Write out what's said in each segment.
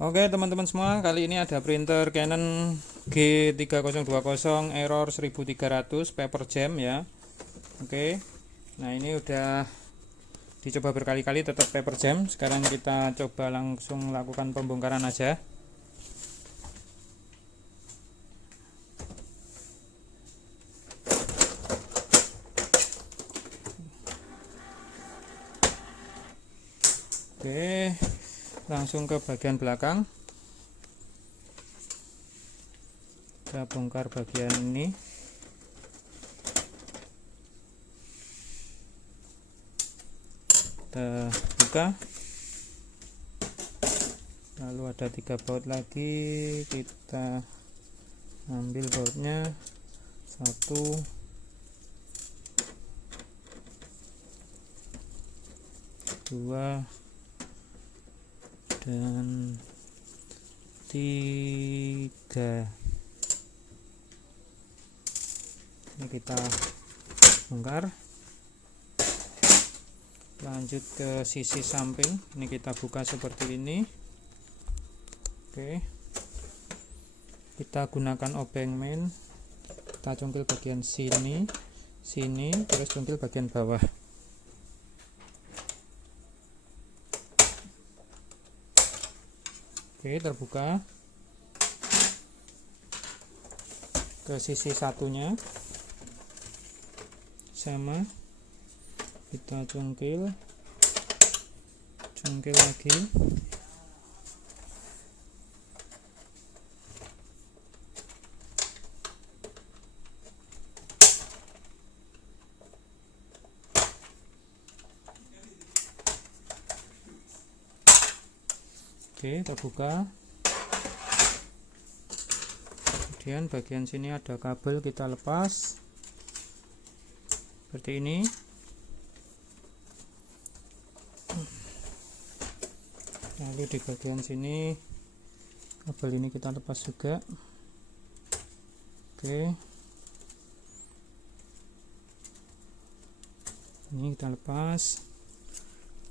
Oke teman-teman semua, kali ini ada printer Canon G3020 error 1300 paper jam ya. Oke, nah ini udah dicoba berkali-kali tetap paper jam. Sekarang kita coba langsung lakukan pembongkaran aja. Oke, langsung ke bagian belakang. Kita bongkar bagian ini. Kita buka. Lalu ada 3 baut lagi, kita ambil bautnya 1, 2 dan 3. Ini kita bongkar. Lanjut ke sisi samping, ini kita buka seperti ini. Oke, kita gunakan obeng main. Kita congkel bagian sini, terus congkel bagian bawah. Oke, terbuka. Ke sisi satunya sama, kita congkel lagi. Oke, terbuka. Kemudian bagian sini ada kabel, kita lepas seperti ini. Lalu di bagian sini kabel ini kita lepas juga. Oke, ini kita lepas.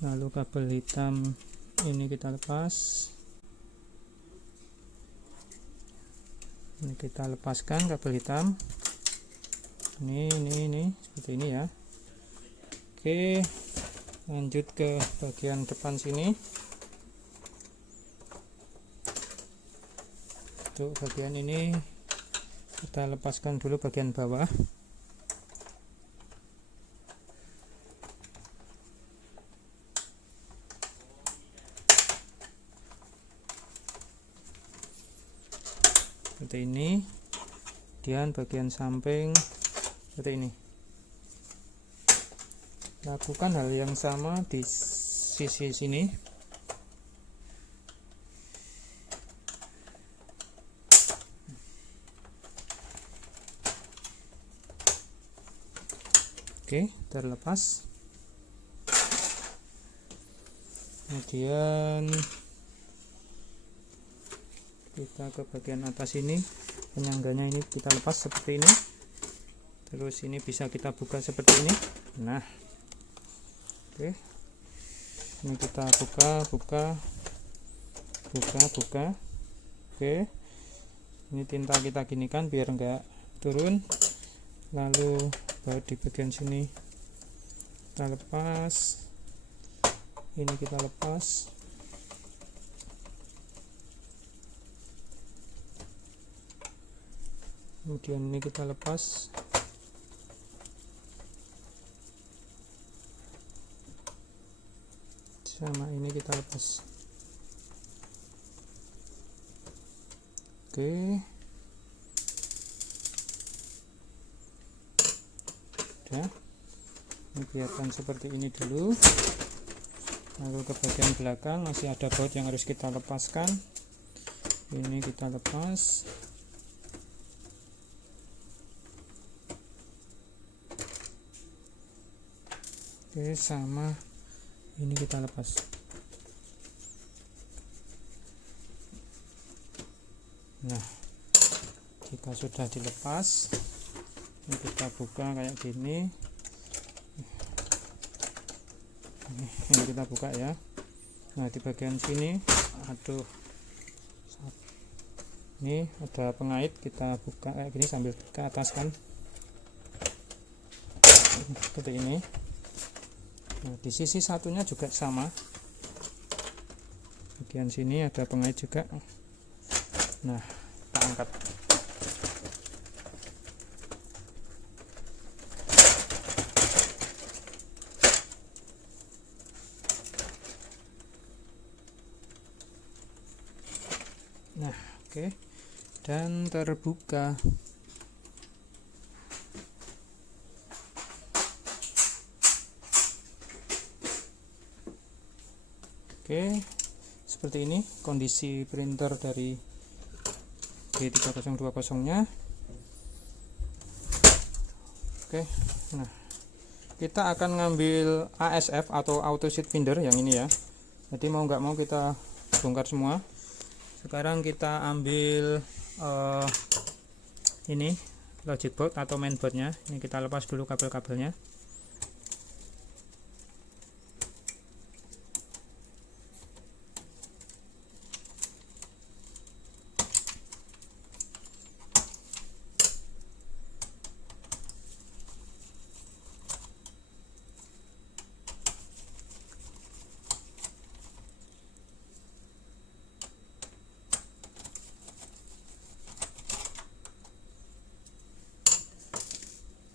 Lalu kabel hitam ini kita lepas. Ini kita lepaskan kabel hitam. Ini seperti ini ya. Oke, lanjut ke bagian depan sini. Untuk bagian ini kita lepaskan dulu bagian bawah. Seperti ini. Kemudian bagian samping seperti ini. Lakukan hal yang sama di sisi sini. Oke, terlepas. Kemudian kita ke bagian atas ini, penyangganya ini kita lepas seperti ini. Terus ini bisa kita buka seperti ini. Nah, oke, ini kita buka. Oke, ini tinta kita ginikan biar enggak turun. Lalu baut di bagian sini kita lepas, ini kita lepas. Kemudian ini kita lepas. Sama ini kita lepas. Oke, udah. Ini biarkan seperti ini dulu. Lalu ke bagian belakang masih ada baut yang harus kita lepaskan. Ini kita lepas. Oke, sama ini kita lepas. Nah, jika sudah dilepas, ini kita buka kayak gini. Ini kita buka ya. Nah, di bagian sini, aduh, Ini ada pengait, kita buka kayak gini sambil ke atas kan, seperti ini. Nah, di sisi satunya juga sama, bagian sini ada pengait juga. Nah, kita angkat. Nah, oke. Dan terbuka. Oke, seperti ini kondisi printer dari G3020 nya. Oke, nah kita akan ngambil ASF atau Auto Sheet Finder yang ini ya. Jadi mau nggak mau kita bongkar semua. Sekarang kita ambil ini logic board atau mainboardnya. Ini kita lepas dulu kabel-kabelnya.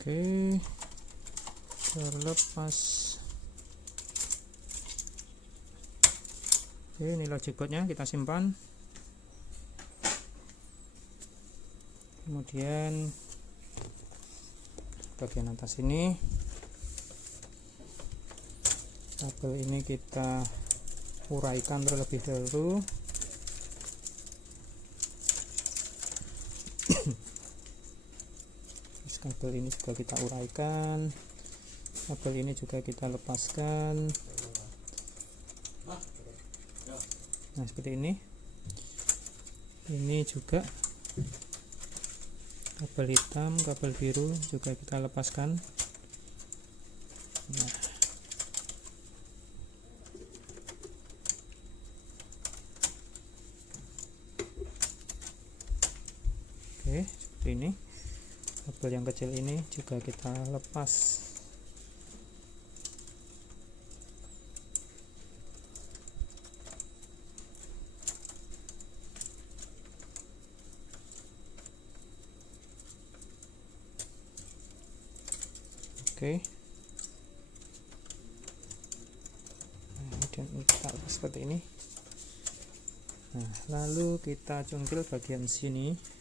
Oke, terlepas. Oke, ini logic boardnya kita simpan. Kemudian bagian atas ini, kabel ini kita uraikan terlebih dahulu. Kabel ini juga kita uraikan, kabel ini juga kita lepaskan. Nah, seperti ini. Ini juga kabel hitam, kabel biru juga kita lepaskan. Nah, oke, seperti ini. Kabel yang kecil ini juga kita lepas. Oke. Kemudian kita lepas seperti ini. Nah, lalu kita cungkil bagian sini.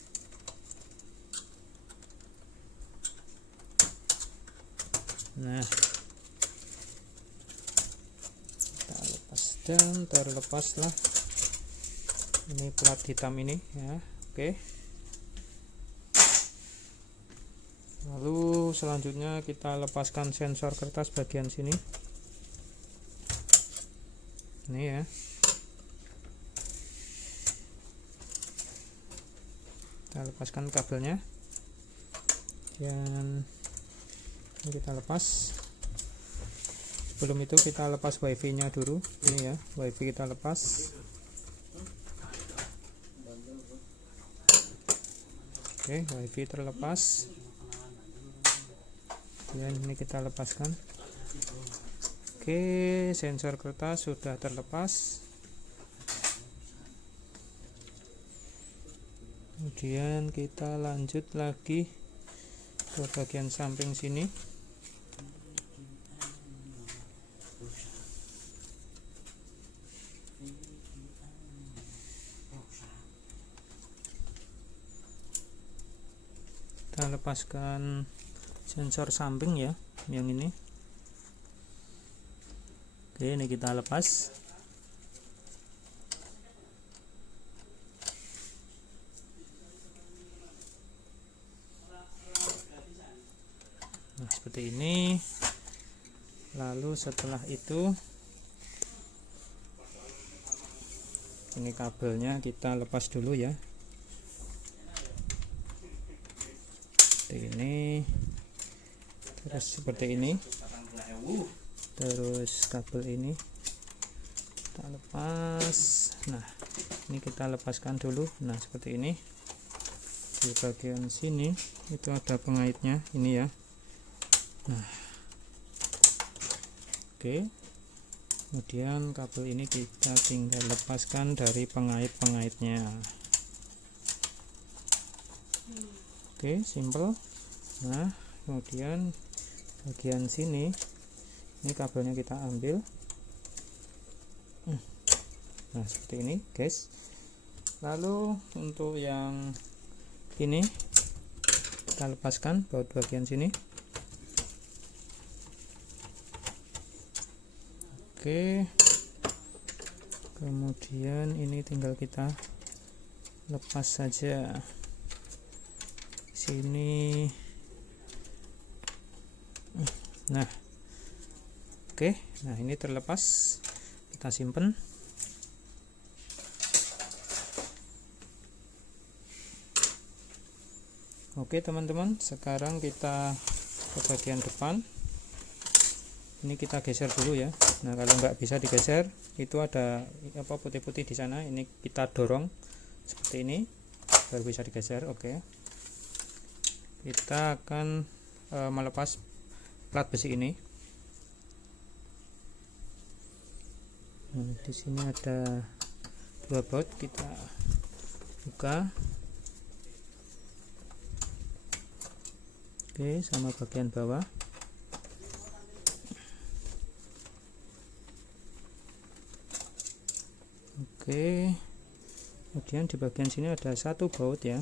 Nah, kita lepas dan terlepaslah ini plat hitam ini ya. Oke, lalu selanjutnya kita lepaskan sensor kertas bagian sini ini ya. Kita lepaskan kabelnya dan ini kita lepas. Sebelum itu kita lepas wifi nya dulu. Ini ya, wifi kita lepas. Oke, wifi terlepas. Dan ini kita lepaskan. Oke, sensor kertas sudah terlepas. Kemudian kita lanjut lagi ke bagian samping sini. Kita lepaskan sensor samping ya, yang ini. Oke, ini kita lepas. Nah, seperti ini. Lalu setelah itu ini kabelnya kita lepas dulu ya. Ini terus seperti ini, terus kabel ini kita lepas. Nah, ini kita lepaskan dulu. Nah, seperti ini. di bagian sini itu ada pengaitnya ini ya. Nah, oke, kemudian kabel ini kita tinggal lepaskan dari pengait-pengaitnya. Oke, simple. Nah, kemudian bagian sini ini kabelnya kita ambil. Nah, seperti ini guys. Lalu untuk yang ini kita lepaskan baut bagian sini. Oke, kemudian ini tinggal kita lepas saja sini. Nah, oke, nah ini terlepas, kita simpen. Oke teman-teman, sekarang kita ke bagian depan. Ini kita geser dulu ya. Nah, kalau nggak bisa digeser, itu ada apa putih-putih di sana. Ini kita dorong seperti ini, baru bisa digeser. Oke. Kita akan melepas plat besi ini. Nah, di sini ada 2 baut, kita buka. Oke, sama bagian bawah. Oke, kemudian di bagian sini ada 1 baut ya,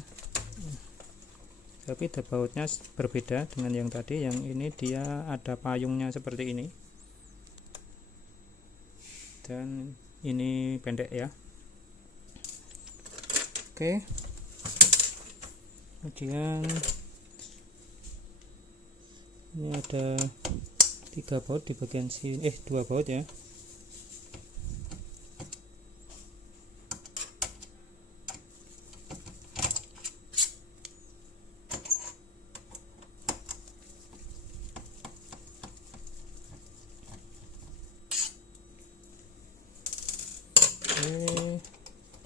tapi bautnya berbeda dengan yang tadi. Yang ini dia ada payungnya seperti ini, dan ini pendek ya. Oke, kemudian ini ada 3 baut di bagian sini, 2 baut ya.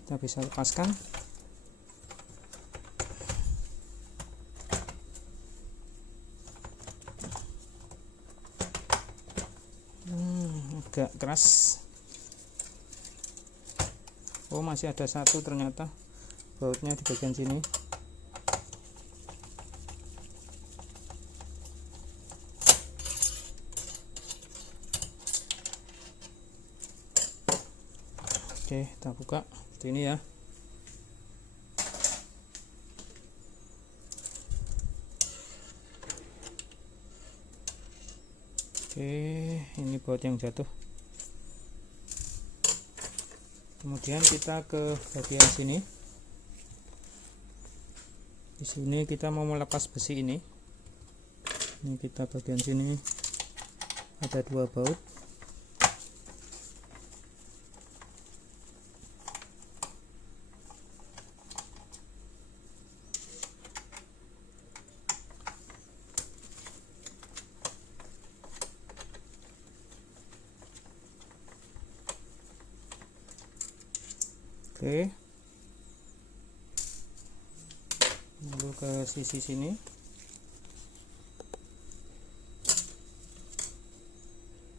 Kita bisa lepaskan. Agak keras. Oh, masih ada 1 ternyata bautnya di bagian sini. Oke, kita buka seperti ini ya. Oke, ini baut yang jatuh. Kemudian kita ke bagian sini. Di sini kita mau melepas besi ini. Ini kita bagian sini ada 2 baut. Oke, lalu ke sisi sini.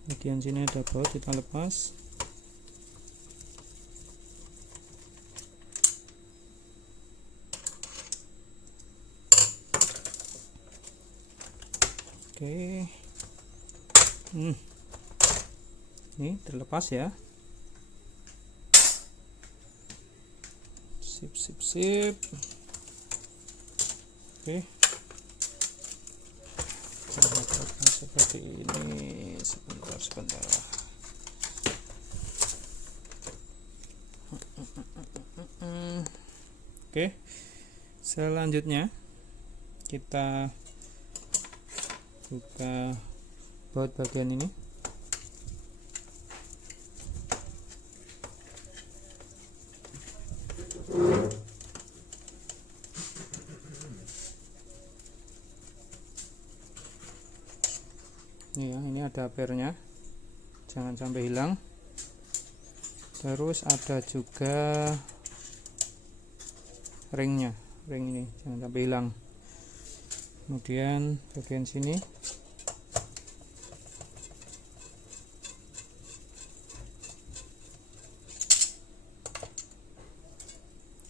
Bagian sini ada baut, kita lepas. Oke, ini terlepas ya. Sip. Oke, saya letakkan seperti ini. Sebentar. Oke, selanjutnya kita buka baut bagian ini. Ini ya, ini ada pernya, jangan sampai hilang. Terus ada juga ringnya. ring ini, jangan sampai hilang. Kemudian bagian sini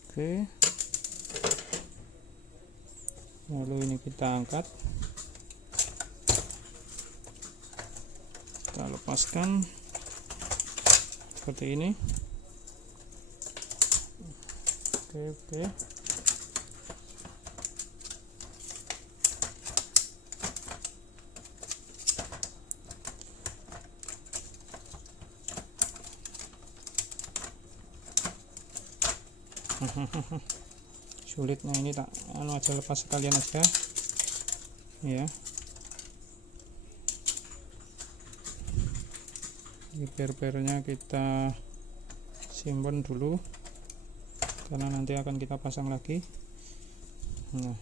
oke, lalu ini kita angkat, kita lepaskan seperti ini. Oke. Sulitnya ini tak aja, lepas sekalian aja ya. Ini per-pernya kita simpan dulu karena nanti akan kita pasang lagi. Nah,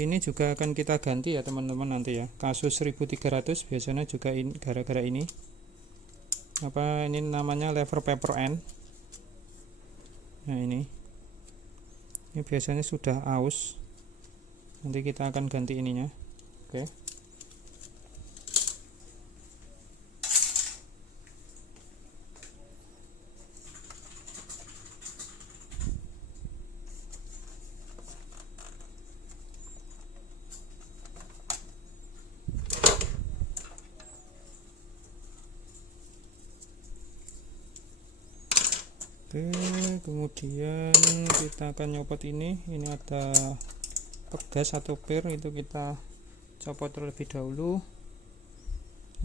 ini juga akan kita ganti ya teman-teman nanti ya. Kasus 1300 biasanya juga gara-gara ini ini namanya lever paper end. Nah, ini biasanya sudah aus, nanti kita akan ganti ininya. Oke. Kemudian kita akan nyopot ini ada pegas atau per, itu kita copot terlebih dahulu,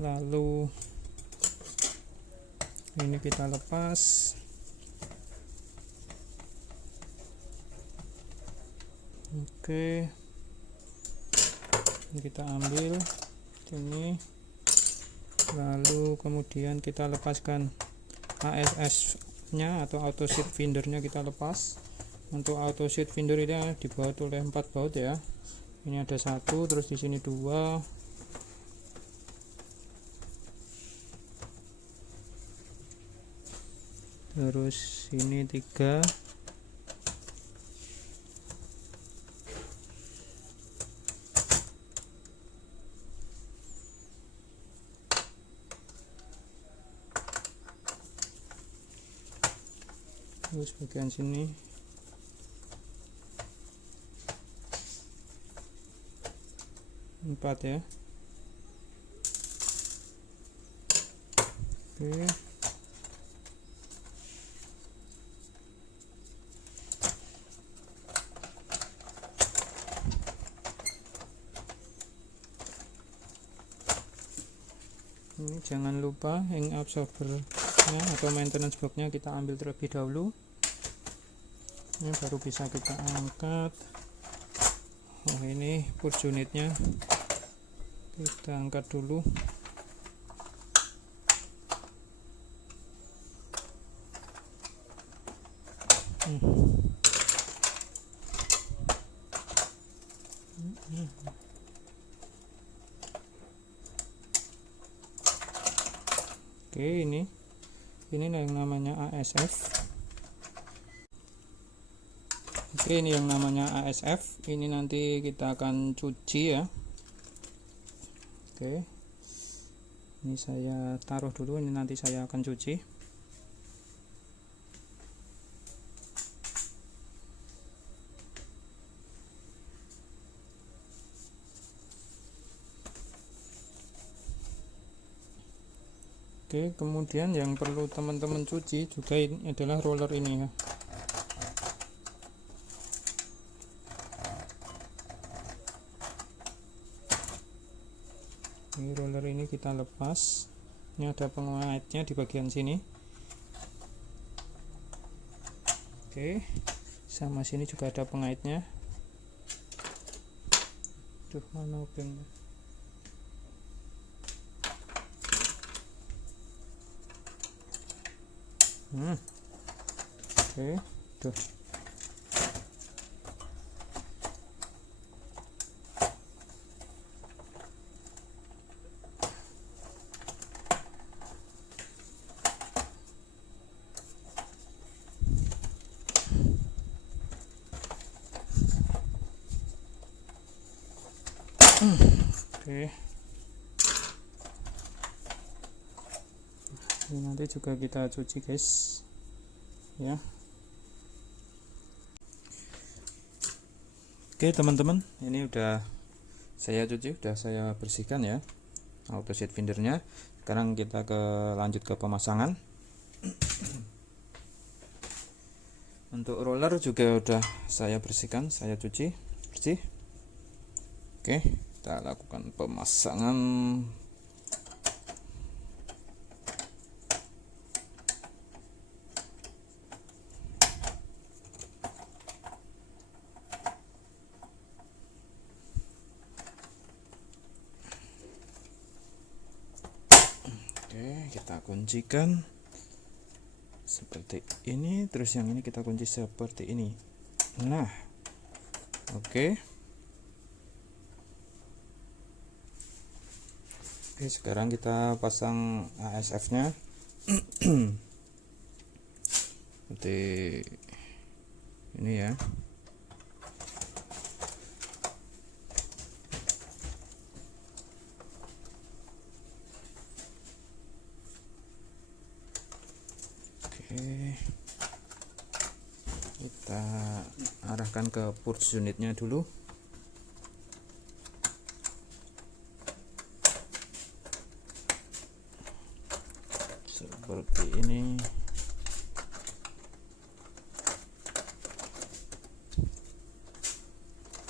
lalu ini kita lepas. Oke, ini kita ambil ini, lalu kemudian kita lepaskan ASS nya atau auto seat findernya, kita lepas. Untuk auto seat finder ini dibaut oleh 4 baut ya. Ini ada 1, terus di sini 2, terus ini 3, terus bagian sini 4 ya. Oke. Ini jangan lupa yang absorbernya atau maintenance boxnya kita ambil terlebih dahulu. Ini baru bisa kita angkat. Oh, ini push unitnya kita angkat dulu. Oke, ini yang namanya ASF. Oke, ini yang namanya ASF. Ini nanti kita akan cuci ya. Oke, ini saya taruh dulu, ini nanti saya akan cuci. Oke, kemudian yang perlu teman-teman cuci juga ini adalah roller ini ya. Ini roller ini kita lepas. Ini ada pengaitnya di bagian sini. Oke, sama sini juga ada pengaitnya. Duh, mana obengnya? Oke, tuh. Oke. Ini nanti juga kita cuci guys ya. Oke teman-teman, ini udah saya cuci, udah saya bersihkan ya auto seat findernya. Sekarang kita lanjut ke pemasangan. Untuk roller juga udah saya bersihkan, saya cuci bersih. Oke, kita lakukan pemasangan. Oke, kita kuncikan seperti ini, terus yang ini kita kunci seperti ini. Nah, oke. Oke, sekarang kita pasang ASF nya seperti ini ya. Oke, kita arahkan ke purge unitnya dulu. Seperti ini.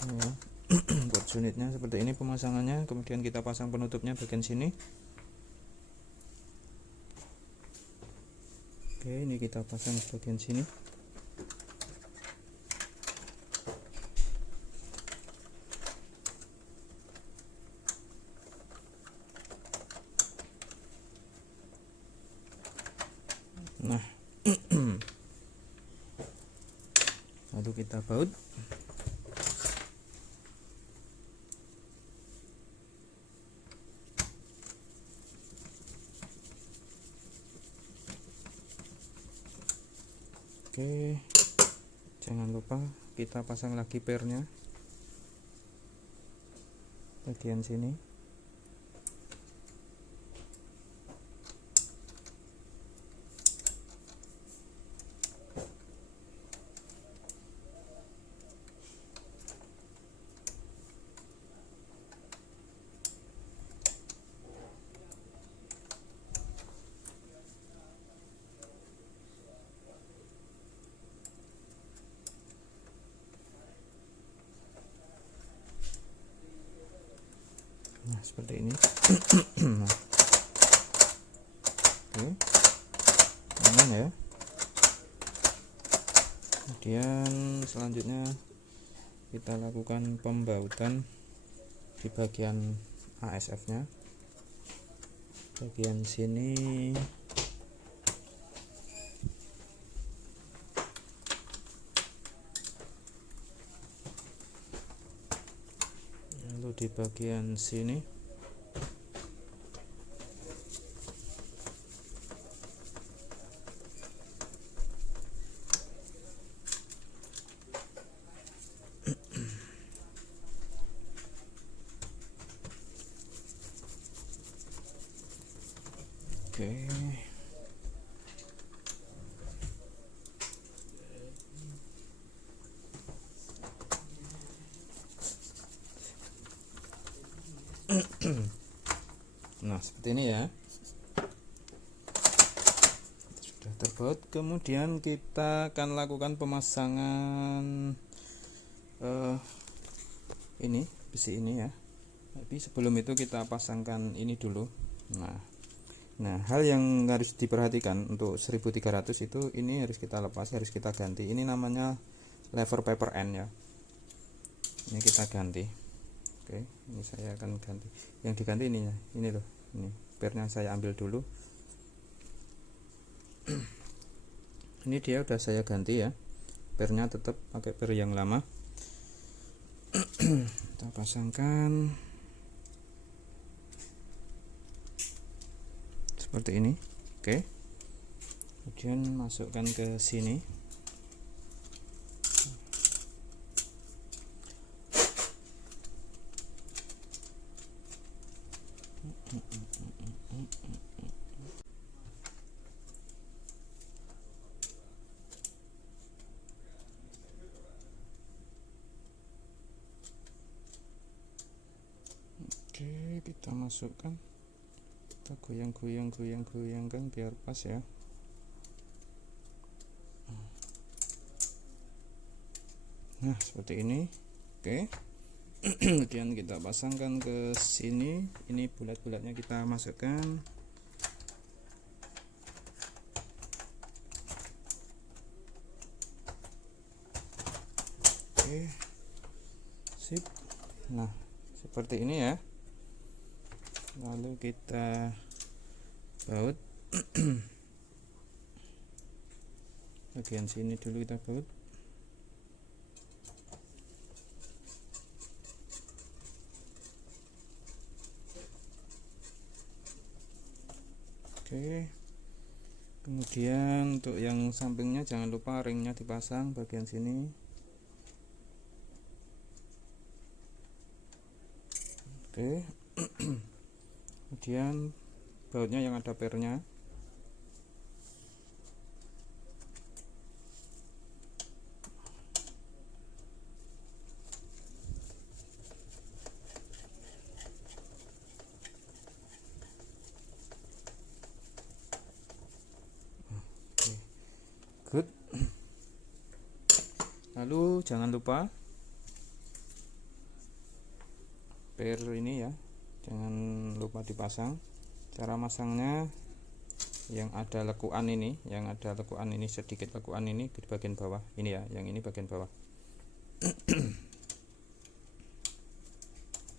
Ya. Purge unitnya seperti ini pemasangannya. Kemudian kita pasang penutupnya bagian sini. Oke, ini kita pasang bagian sini. Nah, lalu kita baut. Oke, jangan lupa kita pasang lagi pernya bagian sini. Nah, seperti ini. Nah. Oke, aman ya. Kemudian selanjutnya kita lakukan pembautan di bagian ASF nya bagian sini. Lalu di bagian sini. Oke. Nah, seperti ini ya. Sudah terbaut. Kemudian kita akan lakukan pemasangan ini, besi ini ya. Tapi sebelum itu kita pasangkan ini dulu. Nah, hal yang harus diperhatikan untuk 1300 itu ini harus kita lepas, harus kita ganti. Ini namanya lever paper end ya. Ini kita ganti. Oke, ini saya akan ganti. Yang diganti ini ya, ini loh. Ini pernya saya ambil dulu. Ini dia udah saya ganti ya. Pernya tetap pakai per yang lama. Kita pasangkan seperti ini. Oke, kemudian masukkan ke sini. kita masukkan, kita goyang-goyangkan biar pas ya. Nah seperti ini. Oke. Kemudian kita pasangkan ke sini. Ini bulat-bulatnya kita masukkan. Oke, sip. Nah seperti ini ya. Lalu kita baut. Bagian sini dulu kita baut. Oke. Kemudian untuk yang sampingnya jangan lupa ringnya dipasang bagian sini. Oke. Kemudian bautnya yang ada pernya. Good. Lalu jangan lupa per ini ya, jangan lupa dipasang. Cara masangnya yang ada lekuan ini, sedikit lekuan ini di bagian bawah ini ya, yang ini bagian bawah.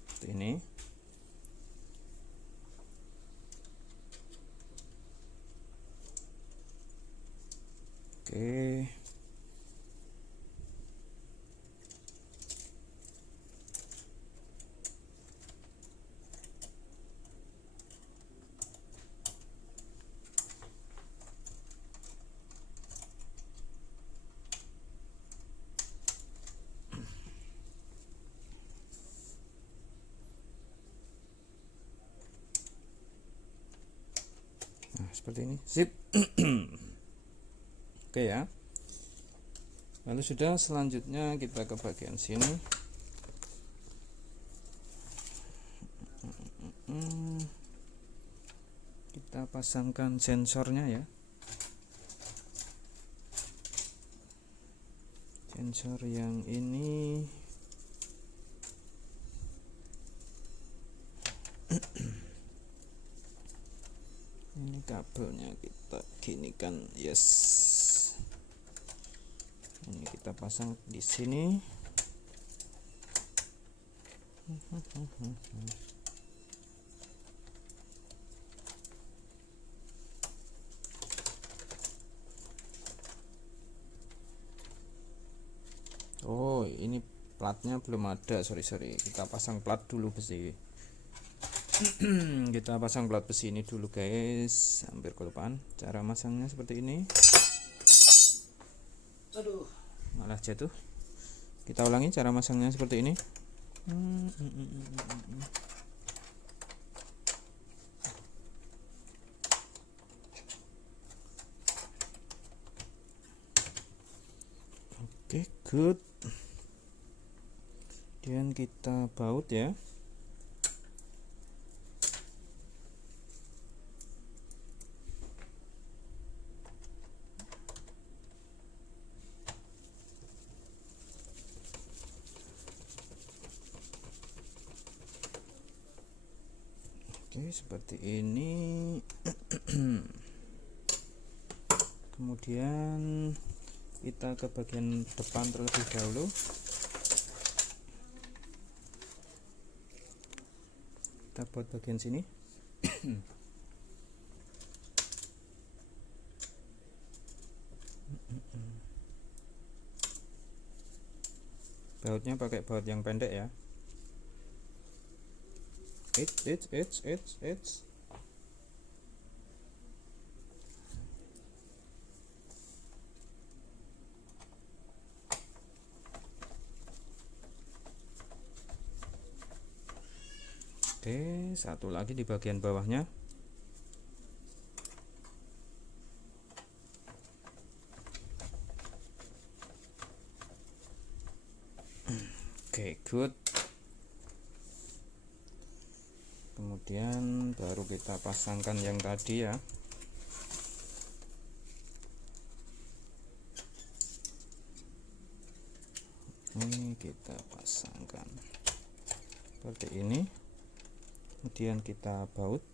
Seperti ini. Oke. Nah, seperti ini. Sip. Oke ya. Lalu sudah, selanjutnya kita ke bagian sini. Kita pasangkan sensornya ya. Sensor yang ini. Ini kabelnya kita ginikan, yes. Ini kita pasang di sini. Oh, ini platnya belum ada, sorry. Kita pasang plat dulu besi. Kita pasang plat besi ini dulu guys, hampir kelupaan. Cara masangnya seperti ini. Aduh, malah jatuh. Kita ulangi cara masangnya seperti ini. Oke, good. Kemudian kita baut ya. Oke, seperti ini. Kemudian kita ke bagian depan terlebih dahulu. Kita buat bagian sini. Bautnya pakai baut yang pendek ya. It's. Oke, satu lagi di bagian bawahnya. Oke, good. kemudian baru kita pasangkan yang tadi ya. Ini kita pasangkan seperti ini, kemudian kita baut.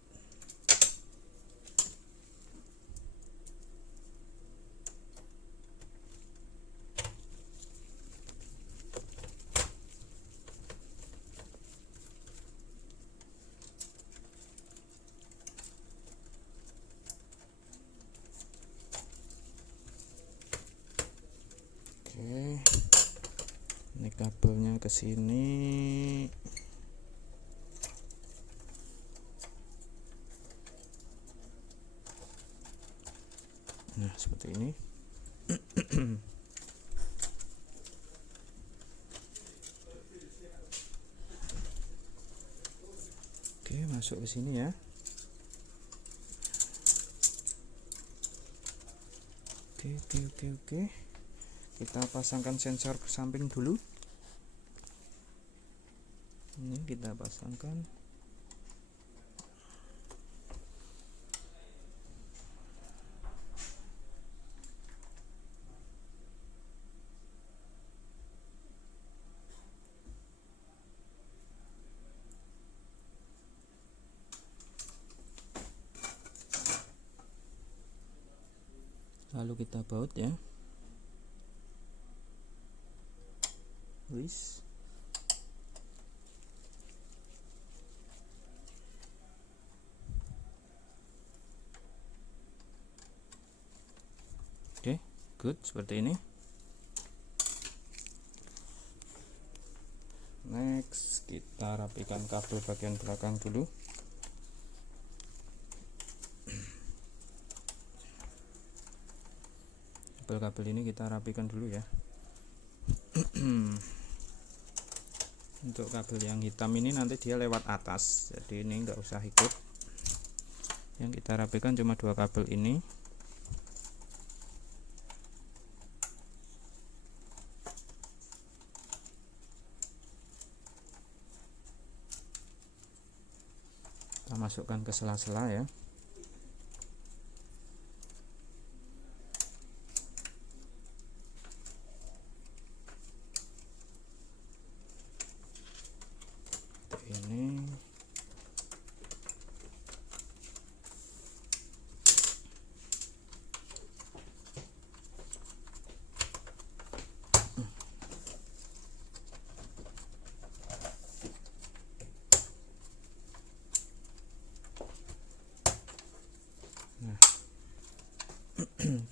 Oke, ini kabelnya ke sini. Nah, seperti ini. Oke, masuk ke sini ya. Oke. Kita pasangkan sensor ke samping dulu. Ini kita pasangkan. Lalu kita baut ya. Wis. Oke, good, seperti ini. Next, kita rapikan kabel bagian belakang dulu. Kabel ini kita rapikan dulu ya. Untuk kabel yang hitam ini nanti dia lewat atas, jadi ini enggak usah ikut. Yang kita rapikan cuma dua kabel ini. Kita masukkan ke sela-sela ya. Ini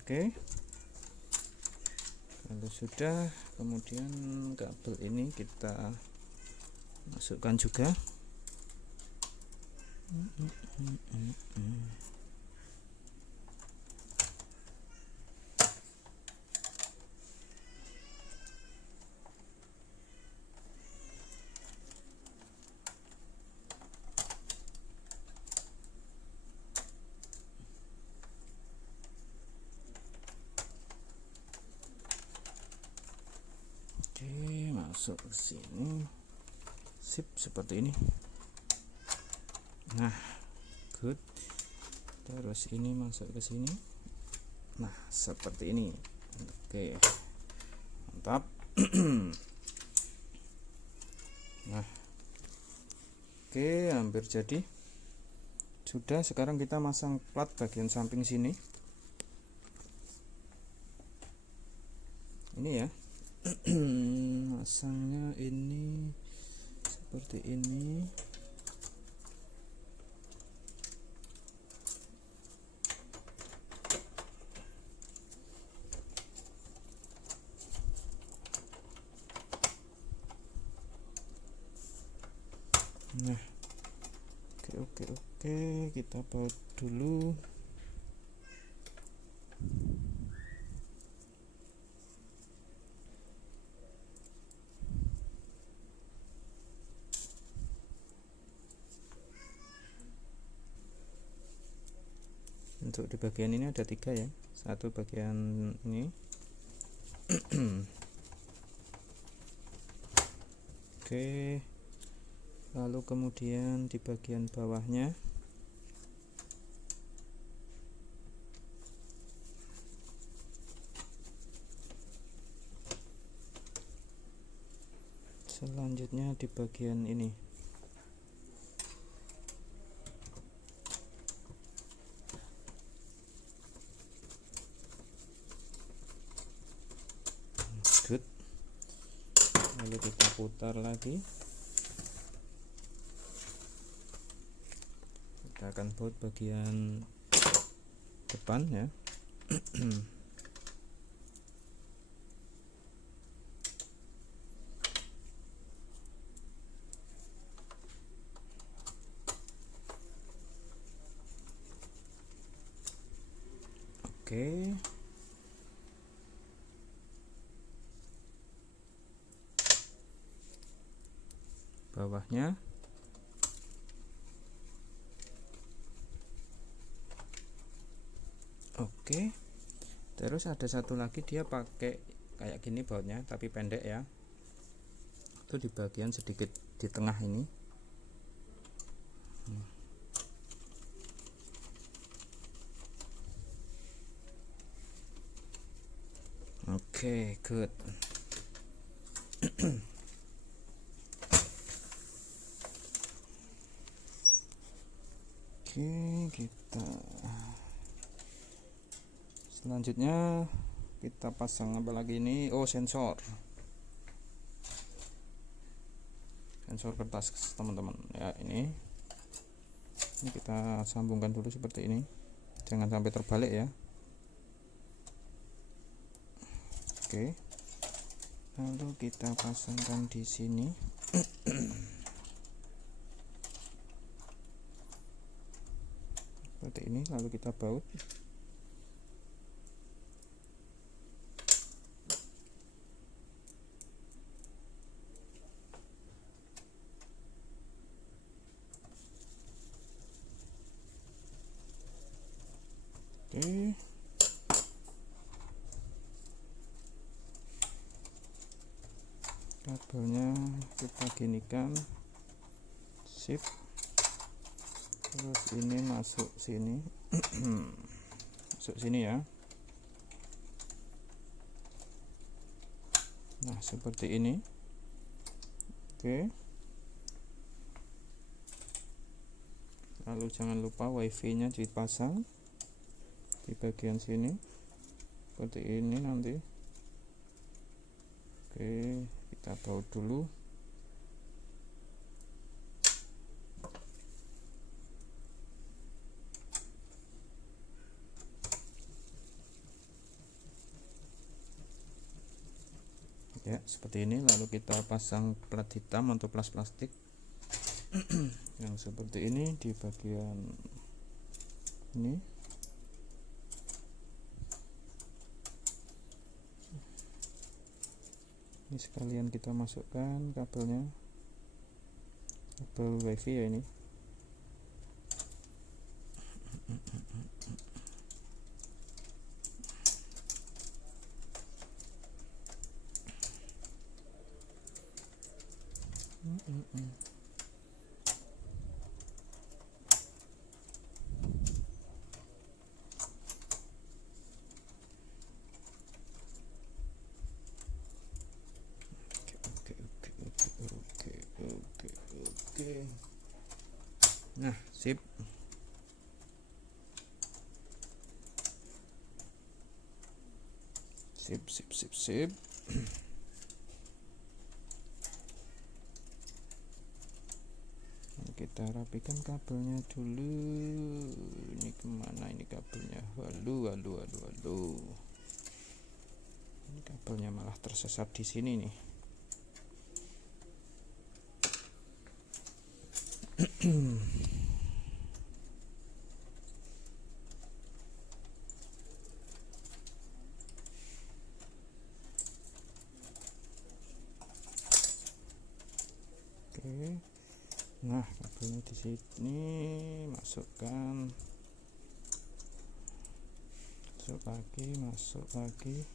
oke. Kalau sudah, kemudian kabel ini kita masukkan juga. Oke, masuk ke sini. Sip, seperti ini. Nah, good. Terus ini masuk ke sini. Nah, seperti ini. Oke, mantap. Nah, oke, hampir jadi. Sudah, sekarang kita masang plat bagian samping sini. Ini ya. Masangnya ini seperti ini. Nah, oke, kita baut dulu. Untuk di bagian ini ada 3 ya, satu bagian ini. Oke, lalu kemudian di bagian bawahnya selanjutnya di bagian ini. Good. Lalu kita putar lagi. Kita akan baut bagian depan ya. Oke. Bawahnya. Oke. Terus ada satu lagi, dia pakai kayak gini bautnya tapi pendek ya. Itu di bagian sedikit di tengah ini. Oke, good. Oke, kita selanjutnya kita pasang apa lagi ini? Oh, sensor kertas teman-teman ya. Ini kita sambungkan dulu seperti ini, jangan sampai terbalik ya. Oke, lalu kita pasangkan di sini. Seperti ini, lalu kita baut. Oke, kabelnya kita ginikan, sip. Terus ini masuk sini. Masuk sini ya. Nah, seperti ini. Oke. Lalu jangan lupa wifi-nya dipasang di bagian sini seperti ini nanti. Oke, kita baut dulu. Ya, seperti ini. Lalu kita pasang plat hitam atau plas plastik yang seperti ini di bagian ini. Ini sekalian kita masukkan kabelnya, kabel wifi ya ini. Oke. Nah, sip. Sip. Kita rapikan kabelnya dulu. Ini kemana ini kabelnya? Waduh. Ini kabelnya malah tersesat di sini nih. Oke. Nah, kabelnya di sini, masuk lagi.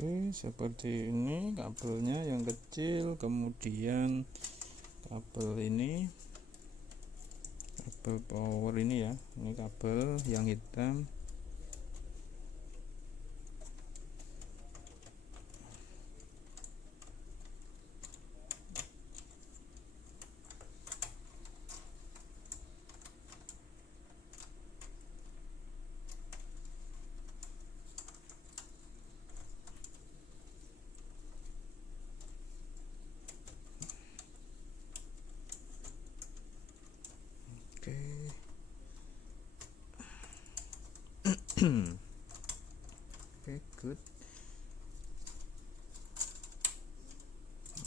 Oke, seperti ini kabelnya yang kecil, kemudian kabel ini, kabel power ini ya, ini kabel yang hitam. Oke. Oke, good.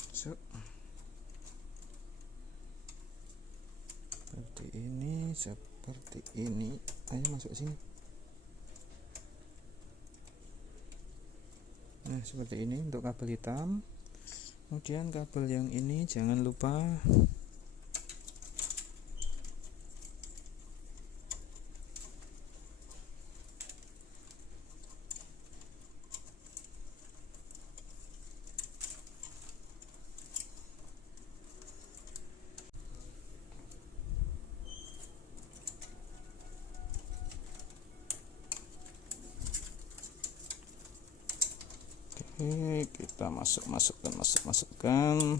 Masuk. Seperti ini, seperti ini. Ayo masuk sini. Nah, seperti ini untuk kabel hitam. Kemudian kabel yang ini jangan lupa kita masukkan.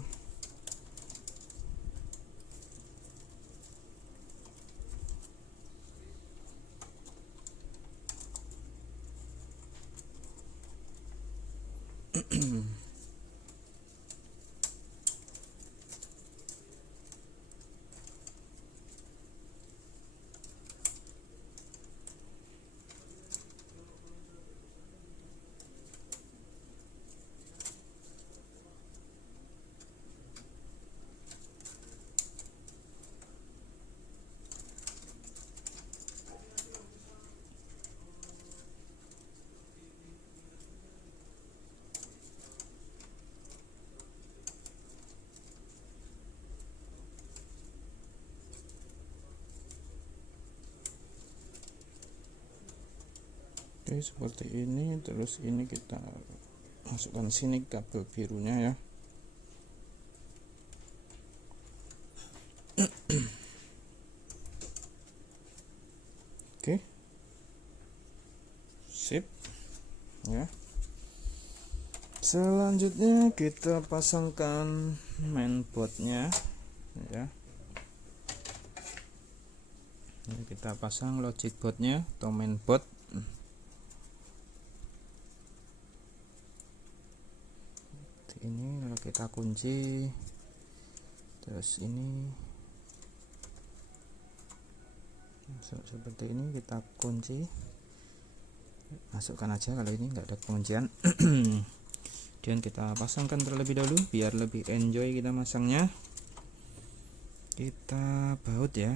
Oke, seperti ini. Terus ini kita masukkan sini kabel birunya ya. Oke, sip ya. Selanjutnya kita pasangkan mainboardnya ya. Ini kita pasang logic boardnya atau mainboard. Ini lalu kita kunci, terus ini masuk seperti ini, kita kunci, masukkan aja kalau ini nggak ada penguncian. Dan kita pasangkan terlebih dahulu biar lebih enjoy kita masangnya. Kita baut ya.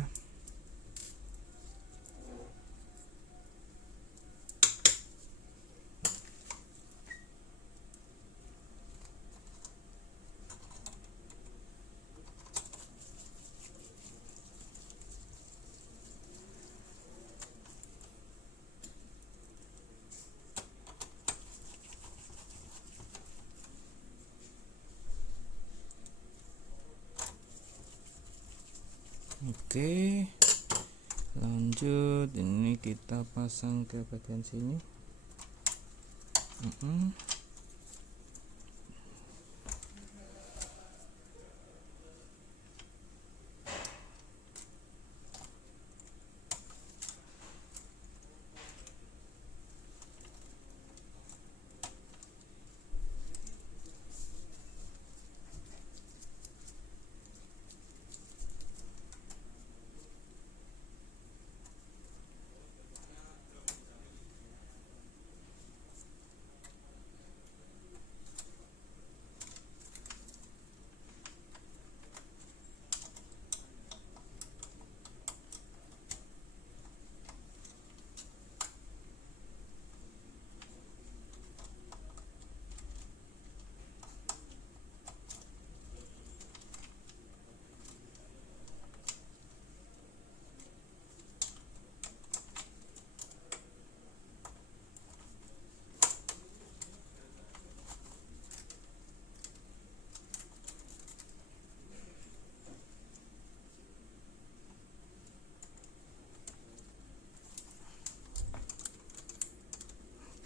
Oke, lanjut, ini kita pasang ke bagian sini.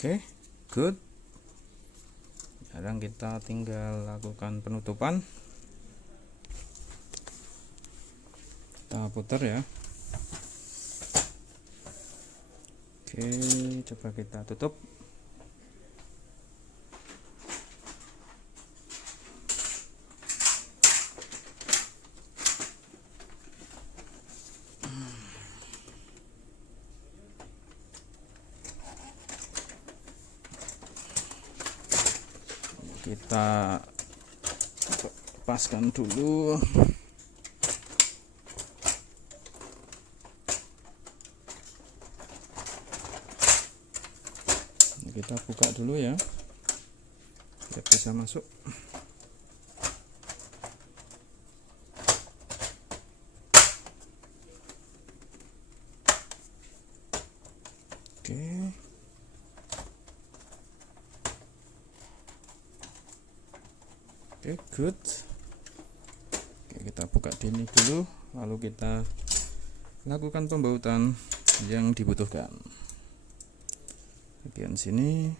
Oke, good. Sekarang kita tinggal lakukan penutupan. Kita putar ya. Oke, coba kita tutup. Kita lepaskan dulu. Kita buka dulu ya, biar bisa masuk. Oke. Oke, good. Oke, kita buka ini dulu, lalu kita lakukan pembautan yang dibutuhkan. Bagian sini.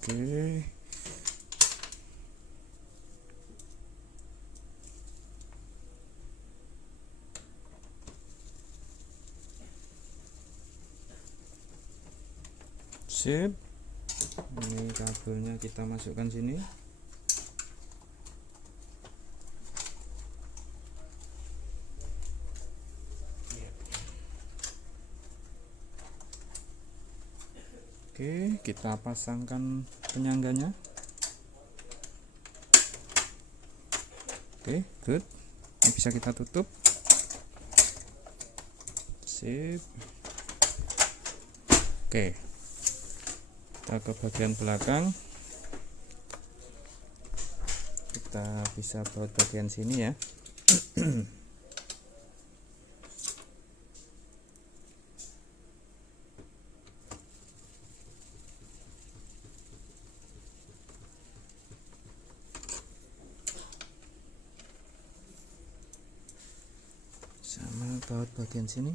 Oke. Sip. Ini kabelnya kita masukkan sini. Oke, kita pasangkan penyangganya. Oke, good. Ini bisa kita tutup. Sip. Oke, kita ke bagian belakang. Kita bisa buat bagian sini ya. Sama baut bagian sini.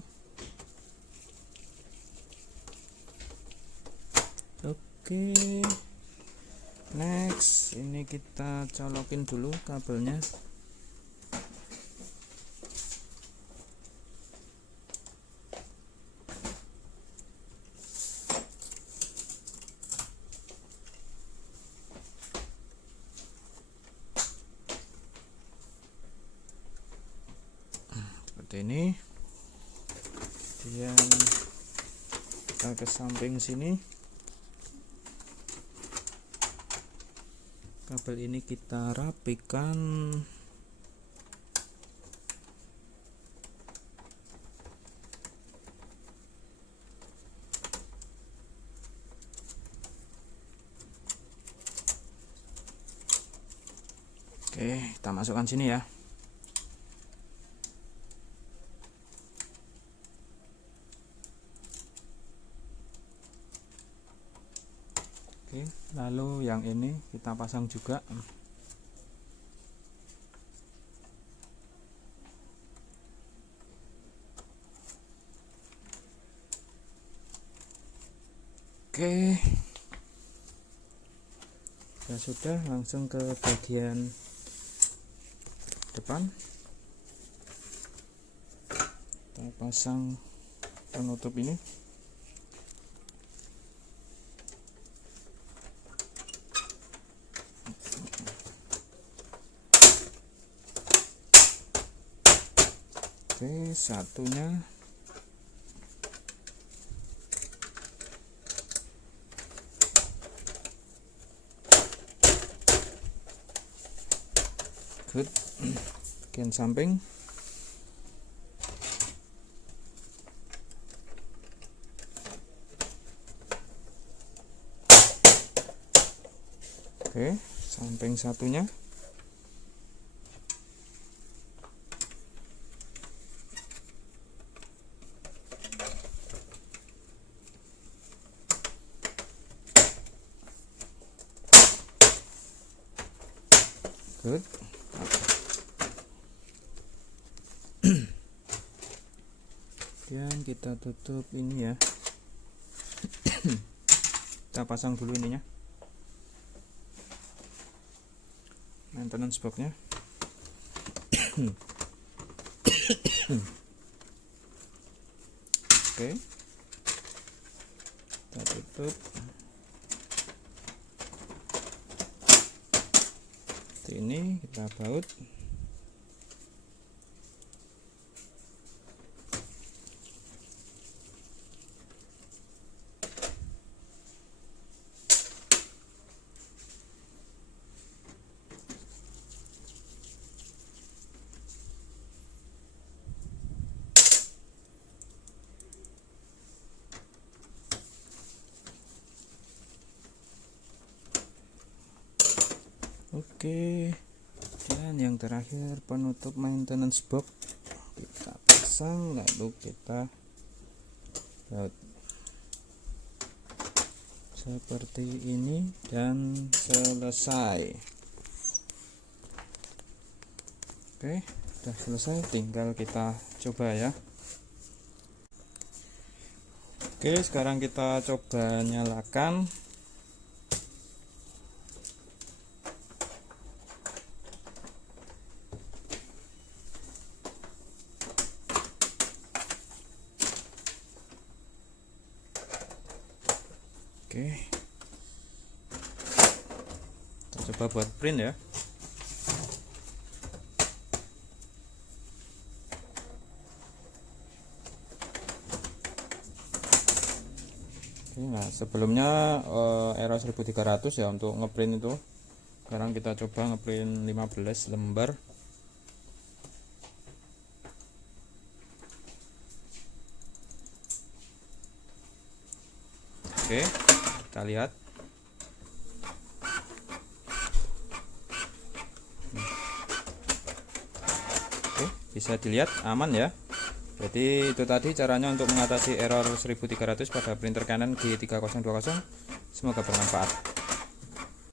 Oke, next ini kita colokin dulu kabelnya. Seperti ini. Kemudian kita ke samping sini. Kabel ini kita rapikan. Oke, kita masukkan sini ya. Oke, lalu yang ini kita pasang juga. Oke, ya sudah, langsung ke bagian depan. Kita pasang penutup ini. Oke, satunya. Good. Bagian samping. Oke, samping satunya. Good. Dan kita tutup ini ya. Kita pasang dulu ininya, maintenance boxnya. Oke, kita tutup seperti ini, kita baut. Oke, dan yang terakhir penutup maintenance box kita pasang, lalu kita baut seperti ini dan selesai. Oke, sudah selesai, tinggal kita coba ya. Oke, sekarang kita coba nyalakan. Oke, kita coba buat print ya. Oke, nah sebelumnya era 1300 ya untuk ngeprint itu. Sekarang kita coba ngeprint 15 lembar. Oke, kita lihat. Oke, bisa dilihat aman ya. Jadi itu tadi caranya untuk mengatasi error 1300 pada printer Canon G3020. Semoga bermanfaat.